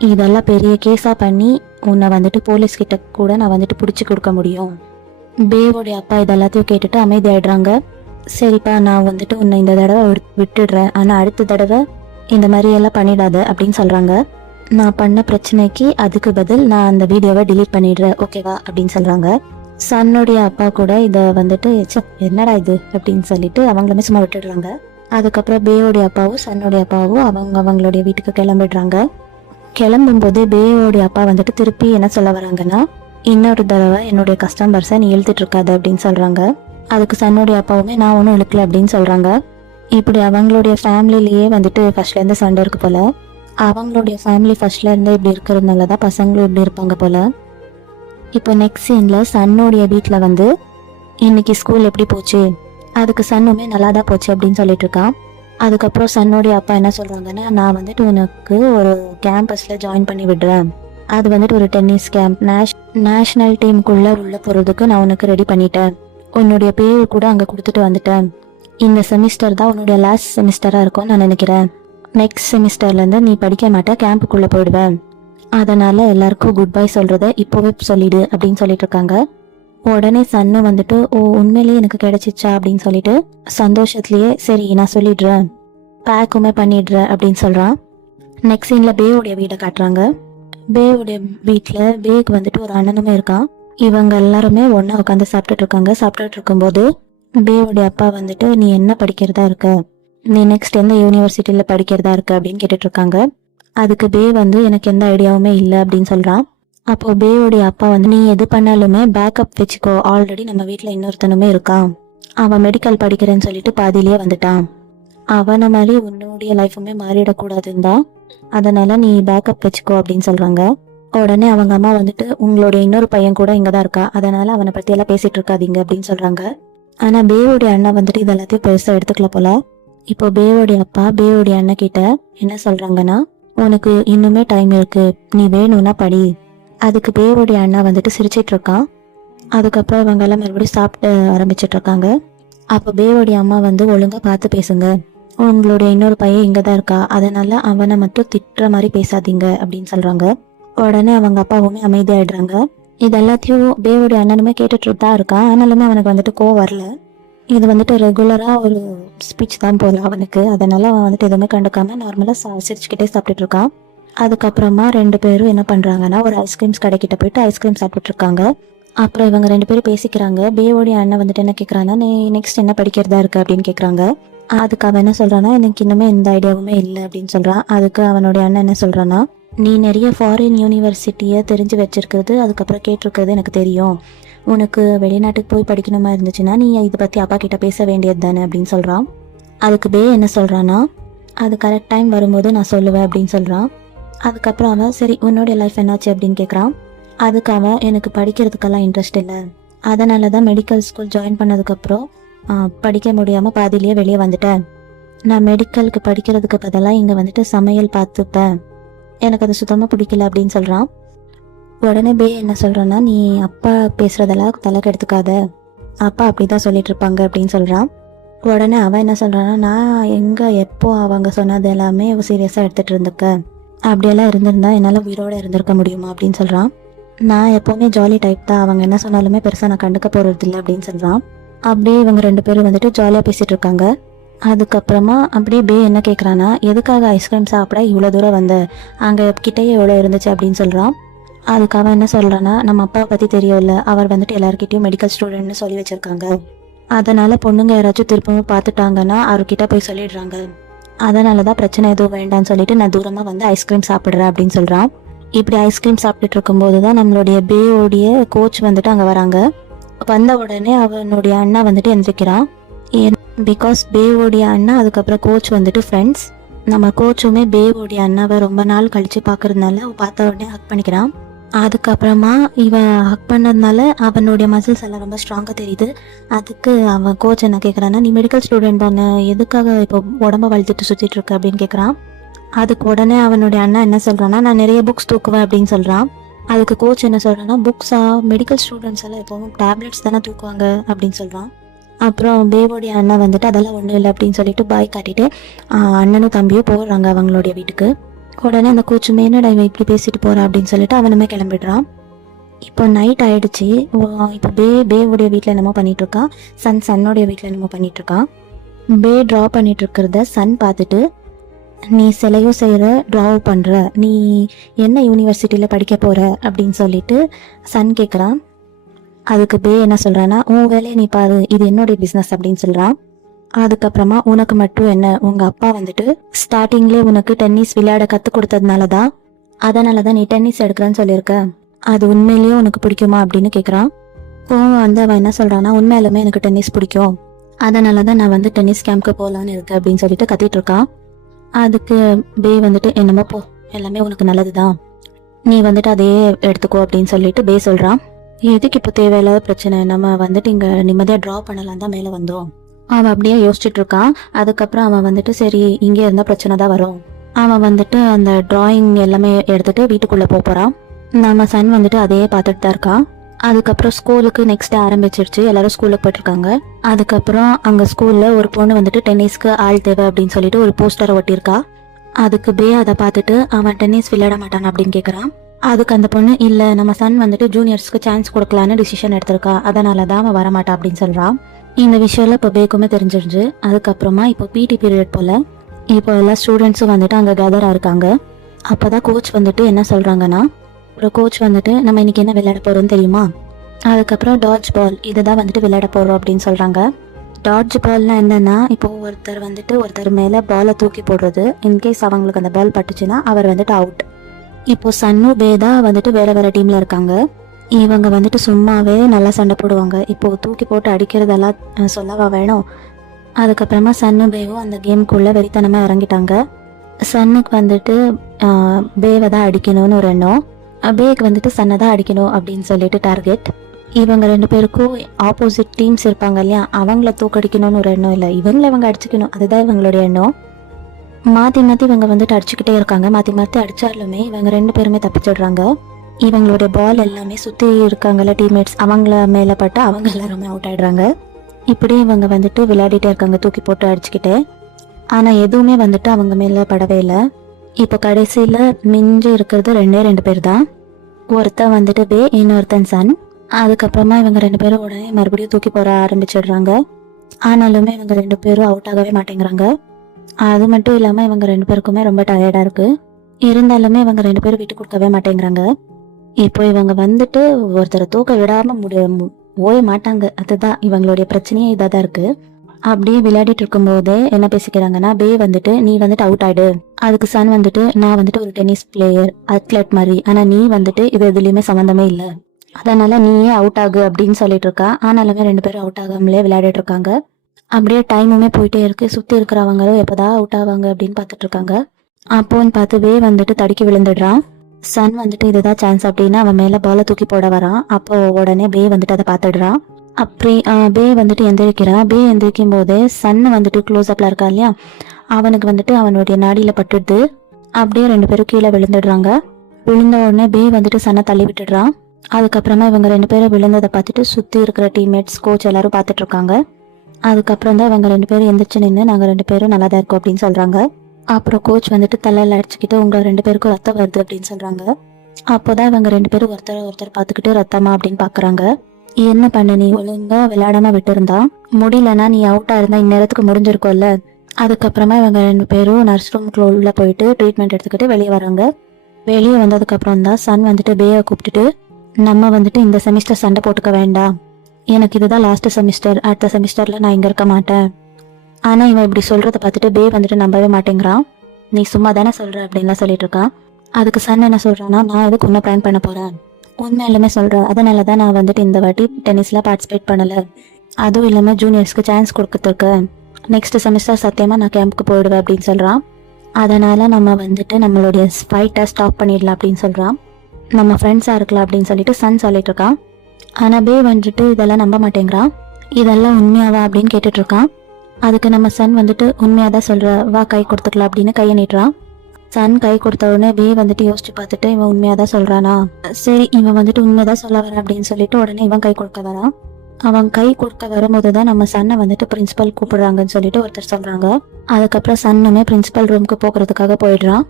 இதெல்லாம் பெரிய கேஸா பண்ணி உன்னை வந்துட்டு போலீஸ் கிட்ட கூட நான் வந்துட்டு பிடிச்சி கொடுக்க முடியும். பேவோடைய அப்பா இதெல்லாத்தையும் கேட்டுட்டு அமைதியாயிடுறாங்க. சரிப்பா, நான் வந்துட்டு உன்னை இந்த தடவை விட்டுடுறேன், ஆனா அடுத்த தடவை இந்த மாதிரி எல்லாம் பண்ணிடாத அப்படின்னு சொல்றாங்க. நான் பண்ண பிரச்சனைக்கு அதுக்கு பதில் நான் அந்த வீடியோவை டிலீட் பண்ணிடுறேன், ஓகேவா அப்படின்னு சொல்றாங்க. சன்னுடைய அப்பா கூட இதை வந்துட்டு என்னடா இது அப்படின்னு சொல்லிட்டு அவங்களுமே சும்மா விட்டுடுறாங்க. அதுக்கப்புறம் பேவோடைய அப்பாவும் சன்னுடைய அப்பாவும் அவங்களுடைய வீட்டுக்கு கிளம்பிடுறாங்க. கிளம்பும்போது பேவோடைய அப்பா வந்துட்டு திருப்பி என்ன சொல்ல வராங்கன்னா, இன்னொரு தடவை என்னுடைய கஸ்டமர்ஸை நீ இழுத்துட்டு இருக்காது அப்படின்னு சொல்றாங்க. அதுக்கு சன்னுடைய அப்பாவுமே நான் ஒன்றும் இழுக்கல அப்படின்னு சொல்றாங்க. இப்படி அவங்களுடைய ஃபேமிலிலேயே வந்துட்டு ஃபர்ஸ்ட்ல இருந்து சண்டை இருக்கு போல. அவங்களுடைய ஃபேமிலி ஃபர்ஸ்ட்ல இருந்து இப்படி இருக்கிறதுனால தான் பசங்களும் இப்படி இருப்பாங்க போல. இப்போ நெக்ஸ்ட் சீன்ல சன்னுடைய வீட்டில் வந்து இன்னைக்கு ஸ்கூல் எப்படி போச்சு, அதுக்கு சன்னுமே நல்லா தான் போச்சு அப்படின்னு சொல்லிட்டு இருக்கான். அதுக்கப்புறம் சன்னுடைய அப்பா என்ன சொல்றாங்கன்னா, நான் வந்துட்டு உனக்கு ஒரு கேம்பஸ்ல ஜாயின் பண்ணி விடுறேன், அது வந்துட்டு ஒரு டென்னிஸ் கேம்ப், நேஷனல் டீமுக்குள்ள உள்ள போறதுக்கு நான் உனக்கு ரெடி பண்ணிட்டேன், உன்னுடைய பேர் கூட அங்கே கொடுத்துட்டு வந்துட்டேன், இந்த செமிஸ்டர் தான் உன்னுடைய லாஸ்ட் செமிஸ்டராக இருக்கும்னு நான் நினைக்கிறேன், நெக்ஸ்ட் செமிஸ்டர்லேருந்து நீ படிக்க மாட்டேன், கேம்புக்குள்ளே போயிடுவேன், அதனால எல்லாருக்கும் குட் பை சொல்கிறத இப்போவே சொல்லிடு அப்படின்னு சொல்லிட்டு இருக்காங்க. உடனே சன்னு வந்துட்டு, ஓ உண்மையிலேயே எனக்கு கிடைச்சிச்சா அப்படின்னு சொல்லிட்டு சந்தோஷத்துலேயே சரி நான் சொல்லிடுறேன், பேக்குமே பண்ணிடுறேன் அப்படின்னு சொல்கிறான். நெக்ஸ்ட் சீனில் பேவுடைய வீடை காட்டுறாங்க. பேவுடைய வீட்டில் பேக்கு வந்துட்டு ஒரு அண்ணனுமே இருக்கான். இவங்க எல்லாருமே ஒன்றா உட்காந்து சாப்பிட்டுட்டு இருக்கும்போது பேவுடைய அப்பா வந்துட்டு, நீ என்ன படிக்கிறதா இருக்க, நீ நெக்ஸ்ட் எந்த யூனிவர்சிட்டியில் படிக்கிறதா இருக்க அப்படின்னு கேட்டுட்டு இருக்காங்க. அதுக்கு பே வந்து எனக்கு எந்த ஐடியாவுமே இல்லை அப்படின்னு சொல்கிறான். அப்போ பேவுடைய அப்பா வந்து, நீ எது பண்ணாலுமே பேக்கப் வச்சுக்கோ, ஆல்ரெடி நம்ம வீட்டில் இன்னொருத்தனுமே இருக்கான், அவன் மெடிக்கல் படிக்கிறேன்னு சொல்லிட்டு பாதியிலேயே வந்துட்டான், அவனை மாதிரி உன்னுடைய லைஃபுமே மாறிடக்கூடாதுன்னு தான், அதனால நீ பேக்கப் வச்சுக்கோ அப்படின்னு சொல்றாங்க. உடனே அவங்க அம்மா வந்துட்டு, உங்களுடைய இன்னொரு பையன் கூட இங்கே தான் இருக்கா, அதனால அவனை பற்றி எல்லாம் பேசிட்டு இருக்காதீங்க அப்படின்னு சொல்றாங்க. ஆனால் பேவுடைய அண்ணா வந்துட்டு இது எல்லாத்தையும் பெருசாக எடுத்துக்கல போல. இப்போ பேவுடைய அப்பா பேவுடைய அண்ணன் கிட்ட என்ன சொல்றாங்கன்னா, உனக்கு இன்னுமே டைம் இருக்கு, நீ வேணும்னா படி. அதுக்கு பேவுடைய அண்ணா வந்துட்டு சிரிச்சிட்டு இருக்கான். அதுக்கப்புறம் இவங்க எல்லாம் மறுபடியும் சாப்பிட்டு ஆரம்பிச்சிட்டு இருக்காங்க. அப்போ பேவுடைய அம்மா வந்து, ஒழுங்கா பார்த்து பேசுங்க, உங்களுடைய இன்னொரு பையன் இங்கே தான் இருக்கா, அதனால அவனை மட்டும் திட்டுற மாதிரி பேசாதீங்க அப்படின்னு சொல்றாங்க. உடனே அவங்க அப்பாவுமே அமைதியாயிடுறாங்க. இது எல்லாத்தையும் பேவுடைய அண்ணனுமே கேட்டுட்டு தான் இருக்கான். ஆனாலுமே அவனுக்கு வந்துட்டு கோவம் வரல. இது வந்துட்டு ரெகுலரா ஒரு ஸ்பீச் தான் போல அவனுக்கு, அதனால அவன் வந்துட்டு எதுவுமே கண்டுக்காம நார்மலா சிரிச்சுக்கிட்டே சாப்பிட்டுட்டு இருக்கான். அதுக்கப்புறமா ரெண்டு பேரும் என்ன பண்றாங்கன்னா, ஒரு ஐஸ்கிரீம்ஸ் கடைக்கிட்ட போயிட்டு ஐஸ்கிரீம் சாப்பிட்டுட்டு இருக்காங்க. அப்புறம் இவங்க ரெண்டு பேரும் பேசிக்கிறாங்க. பேவோடைய அண்ணன் வந்துட்டு என்ன கேட்குறான்னா, நீ நெக்ஸ்ட் என்ன படிக்கிறதா இருக்கு அப்படின்னு கேட்குறாங்க. அதுக்கு அவன் என்ன சொல்றான்னா, எனக்கு இன்னுமே எந்த ஐடியாவுமே இல்லை அப்படின்னு சொல்றான். அதுக்கு அவனுடைய அண்ணன் என்ன சொல்றான்னா, நீ நிறைய ஃபாரின் யூனிவர்சிட்டியை தெரிஞ்சு வச்சிருக்கிறது, அதுக்கப்புறம் கேட்டிருக்கிறது எனக்கு தெரியும், உனக்கு வெளிநாட்டுக்கு போய் படிக்கணுமா இருந்துச்சுன்னா நீ இதை பற்றி அப்பா கிட்ட பேச வேண்டியது தானே அப்படின்னு சொல்கிறான். அதுக்கு பே என்ன சொல்கிறான்னா, அது கரெக்ட் டைம் வரும்போது நான் சொல்லுவேன் அப்படின்னு சொல்கிறான். அதுக்கப்புறம் அவன், சரி உன்னோடைய லைஃப் என்னாச்சு அப்படின்னு கேட்குறான். அதுக்கு அவன், எனக்கு படிக்கிறதுக்கெல்லாம் இன்ட்ரெஸ்ட் இல்லை, அதனால தான் மெடிக்கல் ஸ்கூல் ஜாயின் பண்ணதுக்கப்புறம் படிக்க முடியாமல் பாதியிலேயே வெளியே வந்துட்டேன், நான் மெடிக்கலுக்கு படிக்கிறதுக்கு பதிலாக இங்கே வந்துட்டு சமையல் பார்த்துப்பேன், எனக்கு அது சுத்தமாக பிடிக்கல அப்படின்னு சொல்கிறான். உடனே பே என்ன சொல்கிறான்னா, நீ அப்பா பேசுகிறதெல்லாம் தலைக்கு எடுத்துக்காத, அப்பா அப்படி தான் சொல்லிட்டு இருப்பாங்க அப்படின்னு சொல்கிறான். உடனே அவன் என்ன சொல்கிறான்னா, நான் எங்கே எப்போ அவங்க சொன்னது எல்லாமே சீரியஸாக எடுத்துகிட்டு இருந்திருக்கேன், அப்படியெல்லாம் இருந்திருந்தா என்னால் உயிரோடு இருந்திருக்க முடியுமா அப்படின்னு சொல்கிறான். நான் எப்போவுமே ஜாலி டைப் தான், அவங்க என்ன சொன்னாலுமே பெருசாக நான் கண்டுக்க போகிறது இல்லை அப்படின்னு சொல்கிறான். அப்படியே இவங்க ரெண்டு பேரும் வந்துட்டு ஜாலியாக பேசிகிட்டு இருக்காங்க. அதுக்கப்புறமா அப்படியே பே என்ன கேட்குறான்னா, எதுக்காக ஐஸ்கிரீம் சாப்பிட இவ்வளோ தூரம் வந்த, அங்கே கிட்டேயே எவ்வளோ இருந்துச்சு அப்படின்னு சொல்கிறான். அதுக்கு அவன் என்ன சொல்கிறான்னா, நம்ம அப்பாவை பற்றி தெரியும்ல, அவர் வந்துட்டு எல்லாருக்கிட்டையும் மெடிக்கல் ஸ்டூடெண்ட்னு சொல்லி வச்சுருக்காங்க. அதனால் பொண்ணுங்க யாராச்சும் திருப்பவும் பார்த்துட்டாங்கன்னா அவர்கிட்ட போய் சொல்லிடுறாங்க. அதனால தான் பிரச்சனை எதுவும் வேண்டாம்னு சொல்லிட்டு நான் தூரமாக வந்து ஐஸ்கிரீம் சாப்பிட்றேன் அப்படின்னு சொல்கிறான். இப்படி ஐஸ்கிரீம் சாப்பிட்டுட்டு இருக்கும்போது தான் நம்மளுடைய பேயோடைய கோச் வந்துட்டு அங்கே வராங்க. வந்த உடனே அவனுடைய அண்ணா வந்துட்டு எந்திரிக்கிறான். பிகாஸ் பேவோடைய அண்ணா அதுக்கப்புறம் கோச் வந்துட்டு ஃப்ரெண்ட்ஸ். நம்ம கோச்சுமே பேவோடைய அண்ணாவை ரொம்ப நாள் கழித்து பார்க்கறதுனால பார்த்த உடனே ஹக் பண்ணிக்கிறான். அதுக்கப்புறமா இவன் ஹக் பண்ணதுனால அவனுடைய மசில்ஸ் எல்லாம் ரொம்ப ஸ்ட்ராங்காக தெரியுது. அதுக்கு அவன் கோச் என்ன கேட்குறான்னா, நீ மெடிக்கல் ஸ்டூடெண்ட் தானே, எதுக்காக இப்போ உடம்ப வளர்த்துட்டு சுற்றிட்டு இருக்க அப்படின்னு கேட்குறான். அதுக்கு உடனே அவனுடைய அண்ணா என்ன சொல்கிறான்னா, நான் நிறைய புக்ஸ் தூக்குவேன் அப்படின்னு சொல்கிறான். அதுக்கு கோச் என்ன சொல்கிறான்னா, புக்ஸா, மெடிக்கல் ஸ்டூடெண்ட்ஸ் எல்லாம் எப்போவும் டேப்லெட்ஸ் தானே தூக்குவாங்க அப்படின்னு சொல்கிறான். அப்புறம் பேவோடைய அண்ணா வந்துட்டு அதெல்லாம் ஒன்றும் இல்லை அப்படின்னு சொல்லிட்டு பாய் காட்டிட்டு அண்ணனும் தம்பியும் போடுறாங்க அவங்களுடைய வீட்டுக்கு. உடனே அந்த கோச்சுமே என்னடா இவன் இப்படி பேசிட்டு போகிறான் அப்படின்னு சொல்லிட்டு அவனுமே கிளம்பிடுறான். இப்போ நைட் ஆகிடுச்சு. இப்போ பேவுடைய வீட்டில் என்னமோ பண்ணிகிட்ருக்கான். சன்னோடைய வீட்டில் என்னமோ பண்ணிகிட்ருக்கான். பே ட்ரா பண்ணிட்டு இருக்கிறத சன் பார்த்துட்டு, நீ சிலையும் செய்கிற, ட்ராவும் பண்ணுற, நீ என்ன யூனிவர்சிட்டியில் படிக்க போகிற அப்படின்னு சொல்லிட்டு சன் கேட்குறான். அதுக்கு பே என்ன சொல்கிறான்னா, உன் வேலையை நீ பாரு, இது என்னுடைய பிஸ்னஸ் அப்படின்னு சொல்கிறான். அதுக்கப்புறமா உனக்கு மட்டும் என்ன, உங்கள் அப்பா வந்துட்டு ஸ்டார்டிங்லேயே உனக்கு டென்னிஸ் விளையாட கற்றுக் கொடுத்ததுனால தான், அதனால தான் நீ டென்னிஸ் எடுக்கிறேன்னு சொல்லியிருக்க, அது உண்மையிலேயே உனக்கு பிடிக்குமா அப்படின்னு கேட்குறான். கோவம் வந்து அவன் என்ன சொல்கிறான்னா, உண்மையிலுமே எனக்கு டென்னிஸ் பிடிக்கும், அதனால தான் நான் வந்து டென்னிஸ் கேம்ப்க்கு போகலான்னு இருக்கேன் அப்படின்னு சொல்லிட்டு கத்திட்டு இருக்கான். அதுக்கு பே வந்துட்டு, என்னமோ போ, எல்லாமே உனக்கு நல்லது தான், நீ வந்துட்டு அதையே எடுத்துக்கோ அப்படின்னு சொல்லிட்டு பே சொல்கிறான். எதுக்கு இப்போ தேவையில்லாத பிரச்சனை, நம்ம வந்துட்டு இங்கே நிம்மதியாக ட்ரா பண்ணலாம் தான் மேலே வந்தோம். அவன் அப்படியே யோசிச்சுட்டு இருக்கான். அதுக்கப்புறம் அவன் வந்துட்டு சரி இங்கே இருந்தால் பிரச்சனை தான் வரும், அவன் வந்துட்டு அந்த டிராயிங் எல்லாமே எடுத்துட்டு வீட்டுக்குள்ளே போகிறான். நம்ம சன் வந்துட்டு அதையே பார்த்துட்டு தான் இருக்கான். அதுக்கப்புறம் ஸ்கூலுக்கு நெக்ஸ்ட் டே ஆரம்பிச்சிருச்சு. எல்லாரும் ஸ்கூலுக்கு போயிட்டுருக்காங்க. அதுக்கப்புறம் அங்கே ஸ்கூலில் ஒரு பொண்ணு வந்துட்டு டென்னிஸ்க்கு ஆள் தேவை அப்படின்னு சொல்லிட்டு ஒரு போஸ்டரை ஒட்டியிருக்கா. அதுக்கு பே அதை பார்த்துட்டு அவன் டென்னிஸ் விளையாட மாட்டான் அப்படின்னு கேட்குறான். அதுக்கு அந்த பொண்ணு, இல்லை நம்ம சன் வந்துட்டு ஜூனியர்ஸ்க்கு சான்ஸ் கொடுக்கலான்னு டிசிஷன் எடுத்திருக்கா, அதனால தான் அவன் வரமாட்டான் அப்படின்னு சொல்கிறான். இந்த விஷயம்லாம் இப்போ பேக்குமே தெரிஞ்சிருச்சு. அதுக்கப்புறமா இப்போ பிடி பீரியட் போல் இப்போ எல்லா ஸ்டூடெண்ட்ஸும் வந்துட்டு அங்கே கேதராக இருக்காங்க. அப்போ தான் கோச் வந்துட்டு என்ன சொல்கிறாங்கன்னா, ஒரு கோச் வந்துட்டு நம்ம இன்னைக்கு என்ன விளையாட போகிறோம்னு தெரியுமா, அதுக்கப்புறம் டாட்ஜ் பால் இதை தான் வந்துட்டு விளையாட போகிறோம் அப்படின்னு சொல்கிறாங்க. டாட்ஜ் பால்னால் என்னென்னா, இப்போது ஒருத்தர் மேலே பாலை தூக்கி போடுறது, இன்கேஸ் அவங்களுக்கு அந்த பால் பட்டுச்சுன்னா அவர் வந்துட்டு அவுட். இப்போது சன்னு பேதா வந்துட்டு வேறு வேறு டீமில் இருக்காங்க. இவங்க வந்துட்டு சும்மாவே நல்லா சண்டை போடுவாங்க. இப்போது தூக்கி போட்டு அடிக்கிறதெல்லாம் சொல்லவா வேணும். அதுக்கப்புறமா சன்னு பேவும் அந்த கேமுக்குள்ளே வெறித்தனமாக இறங்கிட்டாங்க. சன்னுக்கு வந்துட்டு பேவை தான் அடிக்கணும்னு ஒரு எண்ணம், பேக்கு வந்துட்டு சன்னை தான் அடிக்கணும் அப்படின்னு சொல்லிட்டு டார்கெட். இவங்க ரெண்டு பேருக்கும் ஆப்போசிட் டீம்ஸ் இருப்பாங்க இல்லையா, அவங்கள தூக்கடிக்கணும்னு ஒரு எண்ணம் இல்லை, இவங்க அடிச்சுக்கணும், அதுதான் இவங்களுடைய எண்ணம். மாற்றி மாற்றி இவங்க வந்துட்டு அடிச்சுக்கிட்டே இருக்காங்க. மாற்றி மாற்றி அடித்தாலுமே இவங்க ரெண்டு பேருமே தப்பிச்சிடுறாங்க. இவங்களுடைய பால் எல்லாமே சுற்றி இருக்காங்கல்ல டீம்மேட்ஸ், அவங்கள மேலே பட்டு அவங்க எல்லாருமே அவுட் ஆகிடுறாங்க. இப்படி இவங்க வந்துட்டு விளையாடிட்டே இருக்காங்க தூக்கி போட்டு அடிச்சுக்கிட்டு. ஆனால் எதுவுமே வந்துட்டு அவங்க மேலே படவே இல்லை. இப்போ கடைசியில் மிஞ்சி இருக்கிறது ரெண்டு பேர் தான். ஒருத்தன் வந்துட்டு பே, இன்னொருத்தன் சன். அதுக்கப்புறமா இவங்க ரெண்டு பேரும் உடனே மறுபடியும் தூக்கி போட ஆரம்பிச்சிடுறாங்க. ஆனாலுமே இவங்க ரெண்டு பேரும் அவுட் ஆகவே மாட்டேங்கிறாங்க. அது மட்டும் இல்லாமல் இவங்க ரெண்டு பேருக்குமே ரொம்ப டயர்டாக இருக்குது. இருந்தாலுமே இவங்க ரெண்டு பேரும் விட்டு கொடுக்கவே மாட்டேங்கிறாங்க. இப்போ இவங்க வந்துட்டு ஒருத்தரை தூக்க விடாமல் ஓய மாட்டாங்க. அதுதான் இவங்களுடைய பிரச்சனையே இதாக தான் இருக்குது. அப்படியே விளையாடிட்டு இருக்கும்போதே என்ன பேசிக்கிறாங்கன்னா, பே வந்துட்டு நீ வந்துட்டு அவுட் ஆயிடு, அதுக்கு சன் வந்துட்டு நான் வந்துட்டு ஒரு டென்னிஸ் பிளேயர் அத்லெட் மாதிரி, ஆனால் நீ வந்துட்டு இது எதுலேயுமே சம்மந்தமே இல்லை, அதனால நீயே அவுட் ஆகு அப்படின்னு சொல்லிட்டு இருக்கா. ஆனாலுமே ரெண்டு பேரும் அவுட் ஆகாமலே விளையாடிட்டு இருக்காங்க. அப்படியே டைமுமே போயிட்டே இருக்கு. சுற்றி இருக்கிறவங்களும் எப்போதான் அவுட் ஆவாங்க அப்படின்னு பார்த்துட்டு இருக்காங்க. அப்போன்னு பார்த்து பே வந்துட்டு தடுக்கி விழுந்துடுறான். சன் வந்துட்டு இதுதான் சான்ஸ் அப்படின்னு அவன் மேலே பாலை தூக்கி போட வரான். அப்போ உடனே பே வந்துட்டு அதை பார்த்துடுறான். அப்படி பே வந்துட்டு எந்திரிக்கிறான். பே எந்திரிக்கும் போதே சன்னு வந்துட்டு க்ளோஸ் அப்ல இருக்கா இல்லையா, அவனுக்கு வந்துட்டு அவனுடைய நாடியில் பட்டுடுது. அப்படியே ரெண்டு பேரும் கீழே விழுந்துடுறாங்க. விழுந்த உடனே பே வந்துட்டு சன்னை தள்ளி விட்டுடுறான். அதுக்கப்புறமா இவங்க ரெண்டு பேரும் விழுந்ததை பார்த்துட்டு சுற்றி இருக்கிற டீம்மேட்ஸ் கோச் எல்லாரும் பார்த்துட்டு இருக்காங்க. அதுக்கப்புறம் தான் இவங்க ரெண்டு பேரும் எந்திரிச்சு நின்று நாங்கள் ரெண்டு பேரும் நல்லா தான் இருக்கோம் அப்படின்னு சொல்கிறாங்க. அப்புறம் கோச் வந்துட்டு தலையில் அடிச்சுக்கிட்டு உங்களை ரெண்டு பேருக்கும் ரத்தம் வருது அப்படின்னு சொல்கிறாங்க. அப்போதான் இவங்க ரெண்டு பேரும் ஒருத்தர் பார்த்துக்கிட்டு ரத்தமா அப்படின்னு பார்க்குறாங்க. என்ன பண்ண, நீ ஒழுங்காக விளையாடாம விட்டுருந்தா, முடியலன்னா நீ அவுட்டாக இருந்தால் இந்நேரத்துக்கு முடிஞ்சிருக்கோம்ல. அதுக்கப்புறமா இவங்க ரெண்டு பேரும் நர்ஸ் ரூம்குள்ள போயிட்டு ட்ரீட்மெண்ட் எடுத்துக்கிட்டு வெளியே வராங்க. வெளியே வந்ததுக்கப்புறம் தான் சன் வந்துட்டு பேயை கூப்பிட்டுட்டு நம்ம வந்துட்டு இந்த செமிஸ்டர் சண்டை போட்டுக்க வேண்டாம், எனக்கு இதுதான் லாஸ்ட் செமிஸ்டர், அடுத்த செமிஸ்டரில் நான் இங்கே இருக்க மாட்டேன். ஆனால் இவன் இப்படி சொல்கிறத பார்த்துட்டு பே வந்துட்டு நம்பவே மாட்டேங்கிறான். நீ சும்மா தானே சொல்கிற அப்படின்லாம் சொல்லிட்டு இருக்கான். அதுக்கு சன் என்ன சொல்கிறான்னா, நான் எதுக்கு உன்னை ப்ராங்க் பண்ண போகிறேன், உண்மையிலுமே சொல்கிறேன், அதனால தான் நான் வந்துட்டு இந்த வாட்டி டென்னிஸில் பார்ட்டிசிபேட் பண்ணலை. அதுவும் இல்லாமல் ஜூனியர்ஸ்க்கு சான்ஸ் கொடுக்கறதுக்கு நெக்ஸ்ட் செமிஸ்டர் சத்தியமாக நான் கேம்புக்கு போயிடுவேன் அப்படின்னு சொல்கிறான். அதனால் நம்ம வந்துட்டு நம்மளுடைய ஃபைட்டை ஸ்டாப் பண்ணிடலாம் அப்படின்னு சொல்கிறான். நம்ம ஃப்ரெண்ட்ஸாக இருக்கலாம் அப்படின்னு சொல்லிட்டு சன் சொல்லிட்டு இருக்கான். ஆனால் பே வந்துட்டு இதெல்லாம் நம்ப மாட்டேங்கிறான். இதெல்லாம் உண்மையாவா அப்படின்னு கேட்டுட்ருக்கான். அதுக்கு நம்ம சன் வந்துட்டு உண்மையாக தான் சொல்கிற, வா கை கொடுத்துக்கலாம் அப்படின்னு கையை நீட்டுறான். சன் கை கொடுத்த உடனே பே வந்துட்டு யோசிச்சு பார்த்துட்டு இவன் உண்மையாக தான் சொல்கிறானா, சரி இவன் வந்துட்டு உண்மையாக சொல்ல வரேன் அப்படின்னு சொல்லிட்டு உடனே இவன் கை கொடுக்க வரான். அவன் கை கொடுக்க வரும்போது தான் நம்ம சன்னை வந்துட்டு பிரின்சிபல் கூப்பிடுறாங்கன்னு சொல்லிட்டு ஒருத்தர் சொல்கிறாங்க. அதுக்கப்புறம் சன்னுமே பிரின்சிபல் ரூமுக்கு போகிறதுக்காக போயிடுறான்.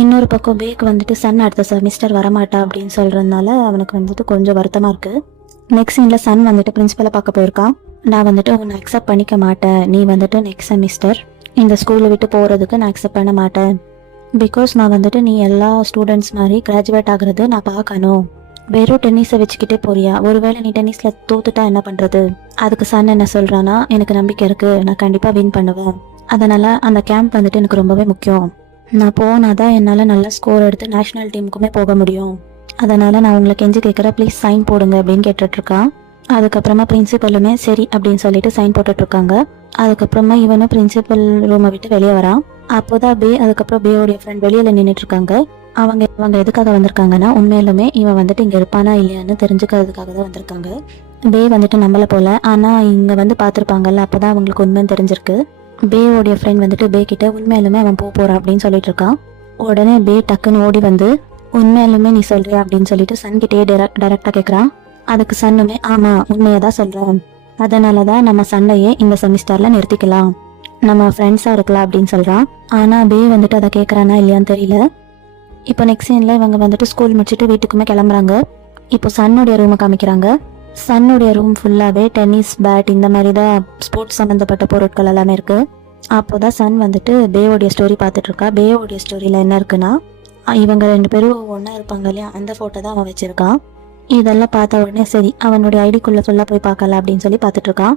இன்னொரு பக்கம் பேக்கு வந்துட்டு சன் அடுத்த செமிஸ்டர் வரமாட்டா அப்படின்னு சொல்கிறதுனால அவனுக்கு வந்துட்டு கொஞ்சம் வருத்தமாக இருக்குது. நெக்ஸ்ட் சீனில் சன் வந்துட்டு பிரின்சிபலை பார்க்க போயிருக்கான். நான் வந்துட்டு உன்னை அக்செப்ட் பண்ணிக்க மாட்டேன், நீ வந்துட்டு நெக்ஸ்ட் செமிஸ்டர் இந்த ஸ்கூலை விட்டு போகிறதுக்கு நான் அக்செப்ட் பண்ண மாட்டேன். பிகாஸ் நான் வந்துட்டு நீ எல்லா ஸ்டூடெண்ட்ஸ் மாதிரி கிராஜுவேட் ஆகுறது நான் பார்க்கணும். வெறும் டென்னிஸை வச்சுக்கிட்டே போறியா, ஒருவேளை நீ டென்னிஸில் தோத்துட்டா என்ன பண்ணுறது? அதுக்கு சன் என்ன சொல்கிறான்னா, எனக்கு நம்பிக்கை இருக்குது, நான் கண்டிப்பாக வின் பண்ணுவேன். அதனால் அந்த கேம்ப் வந்துட்டு எனக்கு ரொம்பவே முக்கியம். நான் போனாதான் என்னால் நல்ல ஸ்கோர் எடுத்து நேஷ்னல் டீமுக்குமே போக முடியும். அதனால் நான் உங்களை கெஞ்சி கேட்குறேன், ப்ளீஸ் சைன் போடுங்க அப்படின்னு கேட்டுட்ருக்கான். அதுக்கப்புறமா பிரின்சிபலுமே சரி அப்படின்னு சொல்லிட்டு சைன் போட்டுட்ருக்காங்க. அதுக்கப்புறமா இவனும் பிரின்சிபல் ரூமை விட்டு வெளியே வரான். அப்போதான் பே அதுக்கப்புறம் பேயோடைய ஃப்ரெண்ட் வெளியில் நின்றுட்டு இருக்காங்க. அவங்க எதுக்காக வந்திருக்காங்கன்னா, உண்மையிலுமே இவன் வந்துட்டு இங்கே இருப்பானா இல்லையான்னு தெரிஞ்சுக்கிறதுக்காக தான் வந்திருக்காங்க. பே வந்துட்டு நம்மளை போல, ஆனால் இங்கே வந்து பார்த்துருப்பாங்கல்ல, அப்போ தான் அவங்களுக்கு உண்மைன்னு தெரிஞ்சிருக்கு. பேயோடைய ஃப்ரெண்ட் வந்துட்டு பே கிட்ட உண்மையிலுமே அவன் போகிறான் அப்படின்னு சொல்லிட்டு இருக்கான். உடனே பே டக்குன்னு ஓடி வந்து உண்மையிலுமே நீ சொல்றியா அப்படின்னு சொல்லிட்டு சன் கிட்டே டைரக்டாக கேட்குறான். அதுக்கு சன்னுமே ஆமாம் உண்மையை தான் சொல்கிறேன், அதனால தான் நம்ம சண்டையே இந்த செமிஸ்டரில் நிறுத்திக்கலாம், நம்ம ஃப்ரெண்ட்ஸாக இருக்கலாம் அப்படின்னு சொல்கிறான். ஆனால் பே வந்துட்டு அதை கேட்குறானா இல்லையான்னு தெரியல. இப்போ நெக்ஸ்ட் சீனில் இவங்க வந்துட்டு ஸ்கூல் முடிச்சுட்டு வீட்டுக்குமே கிளம்புறாங்க. இப்போ சன்னுடைய ரூமை காமிக்கிறாங்க. சன்னுடைய ரூம் ஃபுல்லாகவே டென்னிஸ் பேட் இந்த மாதிரி தான் ஸ்போர்ட்ஸ் சம்மந்தப்பட்ட பொருட்கள் எல்லாமே இருக்குது. அப்போ தான் சன் வந்துட்டு பேவோடைய ஸ்டோரி பார்த்துட்ருக்கா. பேவோடைய ஸ்டோரியில் என்ன இருக்குன்னா, இவங்க 2 பேரும் ஒன்றா இருப்பாங்க இல்லையா, அந்த ஃபோட்டோ தான் அவன் வச்சுருக்கான். இதெல்லாம் பார்த்த உடனே சரி அவனுடைய ஐடிக்குள்ளே ஃபுல்லாக போய் பார்க்கலாம் அப்படின்னு சொல்லி பார்த்துட்ருக்கான்.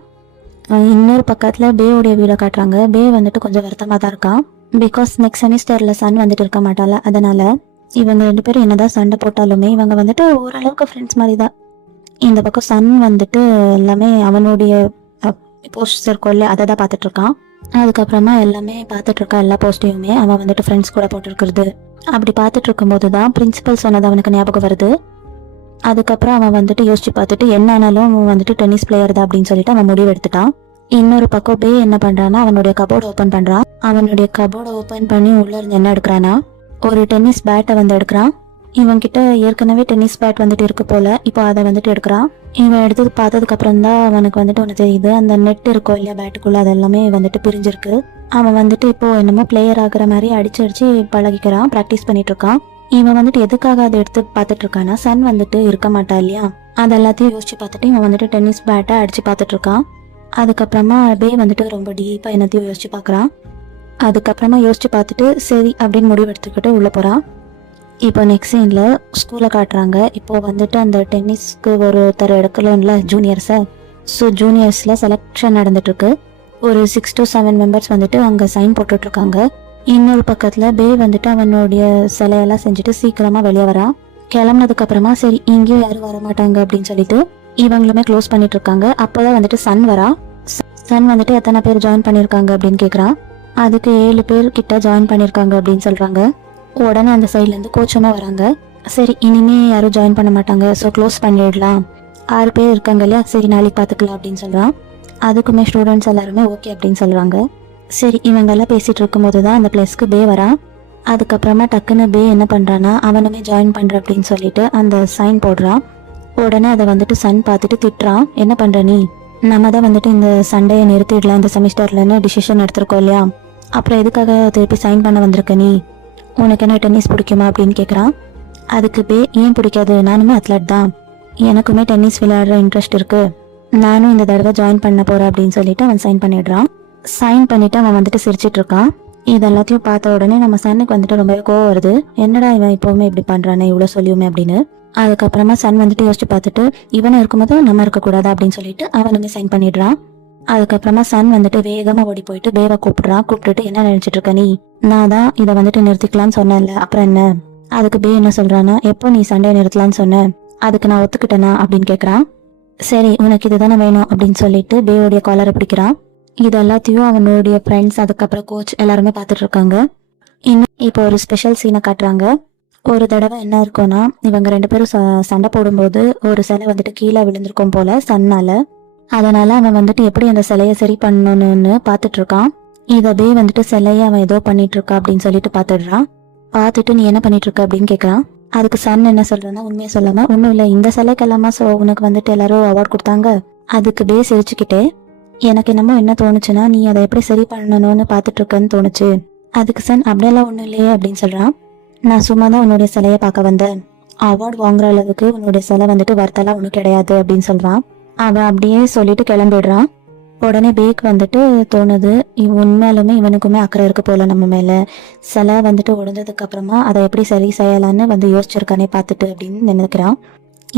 இன்னொரு பக்கத்தில் பேவோடைய வீடை காட்டுறாங்க. பே வந்துட்டு கொஞ்சம் வருத்தமாக தான் இருக்கான். பிகாஸ் நெக்ஸ்ட் செமிஸ்டரில் சன் வந்துட்டு இருக்க மாட்டால, அதனால் இவங்க 2 பேரும் என்னதான் சண்டை போட்டாலுமே இவங்க வந்துட்டு ஓரளவுக்கு ஃப்ரெண்ட்ஸ் மாதிரி தான். இந்த பக்கம் சன் வந்துட்டு எல்லாமே அவனுடைய போஸ்ட் இருக்கும் இல்லையா, அதை தான் பார்த்துட்ருக்கான். அதுக்கப்புறமா எல்லாமே பார்த்துட்ருக்கா, எல்லா போஸ்ட்டையுமே அவன் வந்துட்டு ஃப்ரெண்ட்ஸ் கூட போட்டுருக்கிறது. அப்படி பார்த்துட்டு இருக்கும்போது தான் பிரின்சிபல் சொன்னது அவனுக்கு ஞாபகம் வருது. அதுக்கப்புறம் அவன் வந்துட்டு யோசிச்சு பார்த்துட்டு என்ன ஆனாலும் அவன் வந்துட்டு டென்னிஸ் பிளேயர் தான் அப்படின்னு சொல்லிட்டு அவன் முடிவு எடுத்துட்டான். இன்னொரு பக்கம் பே என்ன பண்றான்னா, அவனுடைய கபோர்டு ஓப்பன் பண்றான். அவனுடைய கபோர்டை ஓப்பன் பண்ணி உள்ள இருந்து என்ன எடுக்கிறான்னா, ஒரு டென்னிஸ் பேட்டை வந்து எடுக்கிறான். இவன் கிட்ட ஏற்கனவே டென்னிஸ் பேட் வந்துட்டு இருக்கு போல, இப்போ அதை வந்துட்டு எடுக்கிறான். இவன் எடுத்து பார்த்ததுக்கு அப்புறம் தான் அவனுக்கு வந்துட்டு ஒன்று தெரியுது, அந்த நெட் இருக்கும் இல்லையா பேட்டுக்குள்ள, அது எல்லாமே வந்துட்டு பிரிஞ்சிருக்கு. அவன் வந்துட்டு இப்போ என்னமோ பிளேயர் ஆகுற மாதிரி அடிச்சு பழகிக்கிறான், ப்ராக்டிஸ் பண்ணிட்டு இருக்கான். இவன் வந்துட்டு எதுக்காக அதை எடுத்து பார்த்துட்டு இருக்கான்னா, சன் வந்துட்டு இருக்க மாட்டா இல்லையா, அது எல்லாத்தையும் யோசிச்சு பார்த்துட்டு இவன் வந்துட்டு டென்னிஸ் பேட்டை அடிச்சு பார்த்துட்டு இருக்கான். அதுக்கப்புறமா பே வந்துட்டு ரொம்ப டீப்பாக என்னத்தையும் யோசிச்சு பார்க்குறான். அதுக்கப்புறமா யோசிச்சு பார்த்துட்டு சரி அப்படின்னு முடிவு எடுத்துக்கிட்டு உள்ளே போகிறான். இப்போ நெக்ஸ்ட் சீனில் ஸ்கூலை காட்டுறாங்க. இப்போ வந்துட்டு அந்த டென்னிஸ்க்கு ஒருத்தர் எடுக்கலாம்ல ஜூனியர்ஸை, ஸோ ஜூனியர்ஸில் செலெக்ஷன் நடந்துட்டுருக்கு. ஒரு 6 to 7 மெம்பர்ஸ் வந்துட்டு அங்கே சைன் போட்டுட்ருக்காங்க. இன்னொரு பக்கத்தில் பே வந்துட்டு அவனுடைய சிலையெல்லாம் செஞ்சுட்டு சீக்கிரமாக வெளியே வரான். கிளம்புனதுக்கப்புறமா சரி இங்கேயும் யாரும் வரமாட்டாங்க அப்படின்னு சொல்லிட்டு இவங்களுமே க்ளோஸ் பண்ணிட்டு இருக்காங்க. அப்போதான் வந்துட்டு சன் வரா. சன் வந்துட்டு எத்தனை பேர் ஜாயின் பண்ணியிருக்காங்க அப்படின்னு கேட்குறான். அதுக்கு 7 பேர் கிட்ட ஜாயின் பண்ணியிருக்காங்க அப்படின்னு சொல்கிறாங்க. உடனே அந்த சைட்லேருந்து கோச்சமே வராங்க. சரி இனிமே யாரும் ஜாயின் பண்ண மாட்டாங்க, ஸோ க்ளோஸ் பண்ணிடலாம், 6 பேர் இருக்காங்க இல்லையா, சரி நாளைக்கு பார்த்துக்கலாம் அப்படின்னு சொல்கிறான். அதுக்குமே ஸ்டூடெண்ட்ஸ் எல்லாருமே ஓகே அப்படின்னு சொல்கிறாங்க. சரி இவங்கெல்லாம் பேசிகிட்டு இருக்கும்போது தான் அந்த பிளேஸ்க்கு பே வரான். அதுக்கப்புறமா டக்குன்னு பே என்ன பண்ணுறான்னா, அவனுமே ஜாயின் பண்ணுற அப்படின்னு சொல்லிட்டு அந்த சைன் போடுறான். உடனே அதை வந்துட்டு சன் பார்த்துட்டு திட்டுறான், என்ன பண்ணுற நீ, நம்ம தான் வந்துட்டு இந்த சண்டையை நிறுத்திடலாம் இந்த செமிஸ்டர்லன்னு டிசிஷன் எடுத்திருக்கோம் இல்லையா, அப்புறம் எதுக்காக திருப்பி சைன் பண்ண வந்திருக்க நீ, உனக்கு என்ன டென்னிஸ் பிடிக்குமா அப்படின்னு கேட்குறான். அதுக்கு பே ஏன் பிடிக்காது, நானுமே அத்லட் தான், எனக்குமே டென்னிஸ் விளையாடுற இன்ட்ரெஸ்ட் இருக்குது, நானும் இந்த தடவை ஜாயின் பண்ண போகிறேன் அப்படின்னு சொல்லிட்டு அவன் சைன் பண்ணிடுறான். சைன் பண்ணிவிட்டு அவன் வந்துட்டு சிரிச்சிட்டு இருக்கான். இது எல்லாத்தையும் பார்த்த உடனே நம்ம சன்னுக்கு வந்துட்டு ரொம்பவே கோவம் வருது. என்னடா இவன் இப்பவுமே இப்படி பண்றானே இவ்வளோ சொல்லியுமே அப்படின்னு. அதுக்கப்புறமா சன் வந்துட்டு யோசிச்சு பார்த்துட்டு இவனை இருக்கும்போது நம்ம இருக்கக்கூடாது அப்படின்னு சொல்லிட்டு அவனுமே சைன் பண்ணிடுறான். அதுக்கப்புறமா சன் வந்துட்டு வேகமா ஓடி போயிட்டு பேவை கூப்பிடுறான். கூப்பிட்டுட்டு என்ன நினைச்சிட்டு இருக்க நீ? நான் தான் இதை வந்துட்டு நிறுத்திக்கலாம்னு சொன்னேன்ல, அப்புறம் என்ன? அதுக்கு பே என்ன சொல்றான்னா, எப்போ நீ சண்டையை நிறுத்தலாம்னு சொன்ன, அதுக்கு நான் ஒத்துக்கிட்டேனா அப்படின்னு கேட்கறான். சரி உனக்கு இதுதானே வேணும் அப்படின்னு சொல்லிட்டு பேவோடைய காலரை பிடிக்கிறான். இது எல்லாத்தையும் அவனுடைய ஃப்ரெண்ட்ஸ் அதுக்கப்புறம் கோச் எல்லாருமே பார்த்துட்டு இருக்காங்க. இன்னும் இப்போ ஒரு ஸ்பெஷல் சீனை காட்டுறாங்க. ஒரு தடவை என்ன இருக்கும்னா, இவங்க 2 பேரும் சண்டை போடும்போது ஒரு சிலை வந்துட்டு கீழே விழுந்திருக்கும் போல சன்னால. அதனால அவன் வந்துட்டு எப்படி அந்த சிலையை சரி பண்ணணும்னு பார்த்துட்டு இருக்கான். இதை பே வந்துட்டு சிலையை அவன் ஏதோ பண்ணிட்டு இருக்கா அப்படின்னு சொல்லிட்டு பார்த்துடுறான். பார்த்துட்டு நீ என்ன பண்ணிட்டு இருக்க அப்படின்னு கேட்கறான். அதுக்கு சன் என்ன சொல்றேன்னா, உண்மையை சொல்லாம ஒன்றும் இல்லை, இந்த சிலைக்கெல்லாமா உனக்கு வந்துட்டு எல்லாரும் அவார்ட் கொடுத்தாங்க. அதுக்கு பே சிரிச்சுக்கிட்டே, எனக்கு என்னமோ என்ன தோணுச்சுன்னா நீ அதை எப்படி சரி பண்ணணும்னு பார்த்துட்டு இருக்கன்னு தோணுச்சு. அதுக்கு சன் அப்படியெல்லாம் ஒன்றும் இல்லையே அப்படின்னு சொல்றான். நான் சும்மா தான் உன்னுடைய சிலையை பார்க்க வந்தேன், அவார்டு வாங்குற அளவுக்கு உன்னுடைய சிலை வந்துட்டு வர்த்தெல்லாம் ஒன்றும் கிடையாது அப்படின்னு சொல்றான். அவன் அப்படியே சொல்லிட்டு கிளம்பிடுறான். உடனே பேக் வந்துட்டு தோணுது, உண்மையாலுமே இவனுக்குமே அக்கறை இருக்கு போல நம்ம மேல. சிலை வந்துட்டு உடஞ்சதுக்கு அப்புறமா அதை எப்படி சரி செய்யலான்னு யோசிச்சிருக்கானே பார்த்துட்டு அப்படின்னு நினைக்கிறான்.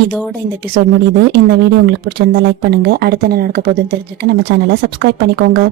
இதோட இந்த எபிசோட் முடியுது. இந்த வீடியோ உங்களுக்கு பிடிச்சிருந்தா லைக் பண்ணுங்க. அடுத்து என்ன நடக்க போகுதுன்னு தெரிஞ்சுக்க நம்ம சேனலை சப்ஸ்கிரைப் பண்ணிக்கோங்க.